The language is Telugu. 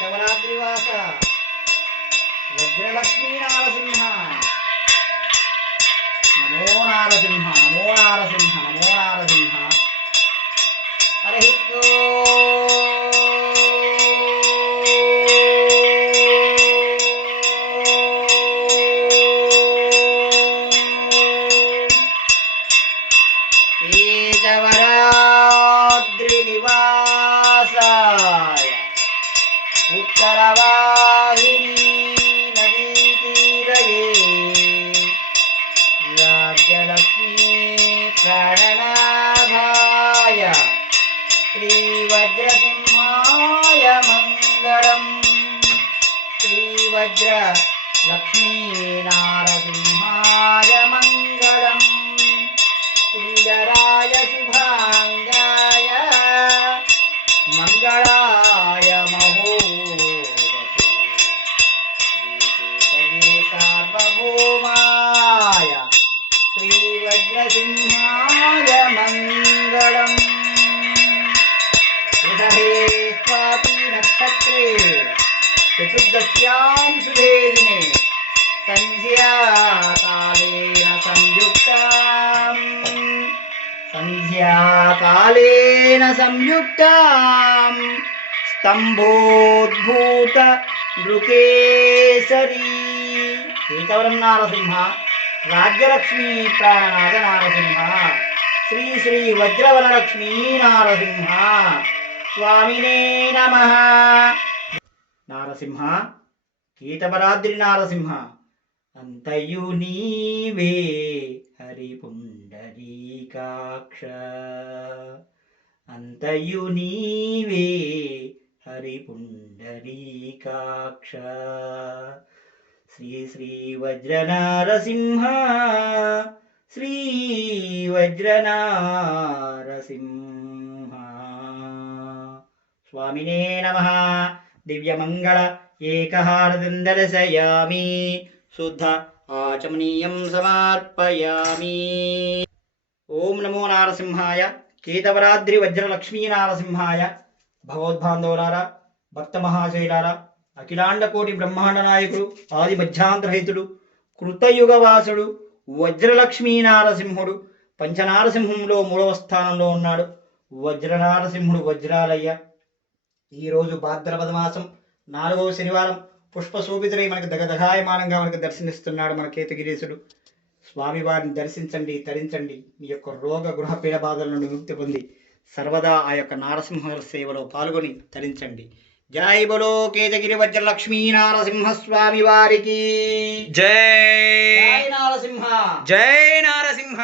పీతవరాద్రివాస వజ్రలక్ష్మీ నారసింహ నమో నారసింహ నమో నారసింహ నమో నారసింహ. హరి పీతవరాద్రినివాసాయ ఉత్తరవాహిని నదీతీరయే రాజ్యలక్ష్మీ ప్రాణనాథాయ శ్రీవజ్రసింహాయ మంగళం. శ్రీవజ్రలక్ష్మీ నారసింహాయ మంగళం. సుందరాయ శుభాంగాయ మంగళాయ మహోదతే శ్రీకేతగిరి సార్వభౌమాయ శ్రీవజ్రసింహాయ మంగళం. ఉదరే స్వాతి నక్షత్రే చతుర్దశ్యాం శుభే దినే సంధ్యాకాలేన సంయుక్తాం స్తంభోద్భూత నృకేసరీ. పీతవరం నారసింహ రాజ్యలక్ష్మీ ప్రాణనాథ నారసింహ శ్రీ శ్రీ వజ్రవరలక్ష్మీ నారసింహ స్వామినే నమః. నారసింహ పీతవరాద్రి నారసింహ అంతయు నీవే హరి పుండరీకాక్ష. అంతయు నీవే హరి పుండరీకాక్ష. శ్రీ శ్రీ వజ్రనారసింహ శ్రీ వజ్రనారసింహ స్వామినే నమః. దివ్యమంగళ ఏకహారతిం దర్శయామి శుద్ధ ఆచమనీయం సమర్పయామి. ఓం నమో నారసింహాయ కేతవరాద్రి వజ్రలక్ష్మీ నారసింహాయ. భగవద్బాంధవులారా, భక్త మహాశైలారా, అఖిలాండ కోటి బ్రహ్మాండ నాయకుడు, ఆది మధ్యాంతరహితుడు, కృతయుగవాసుడు వజ్రలక్ష్మీ నారసింహుడు పంచనారసింహంలో 3వ స్థానంలో ఉన్నాడు. వజ్రనారసింహుడు వజ్రాలయ్య. ఈరోజు భాద్రపద మాసం 4వ శనివారం పుష్పశోభితుడై మనకు దగదగాయమానంగా మనకు దర్శనిస్తున్నాడు మన కేతగిరీశుడు. స్వామివారిని దర్శించండి, తరించండి. మీ యొక్క రోగ గృహ పీడ బాధల నుండి ముక్తి పొంది సర్వదా ఆ యొక్క నారసింహ సేవలో పాల్గొని తరించండి. జై బలో కేతగిరి వజ్రలక్ష్మీ నారసింహ స్వామి వారికి జై. జై నారసింహ. జై నారసింహ.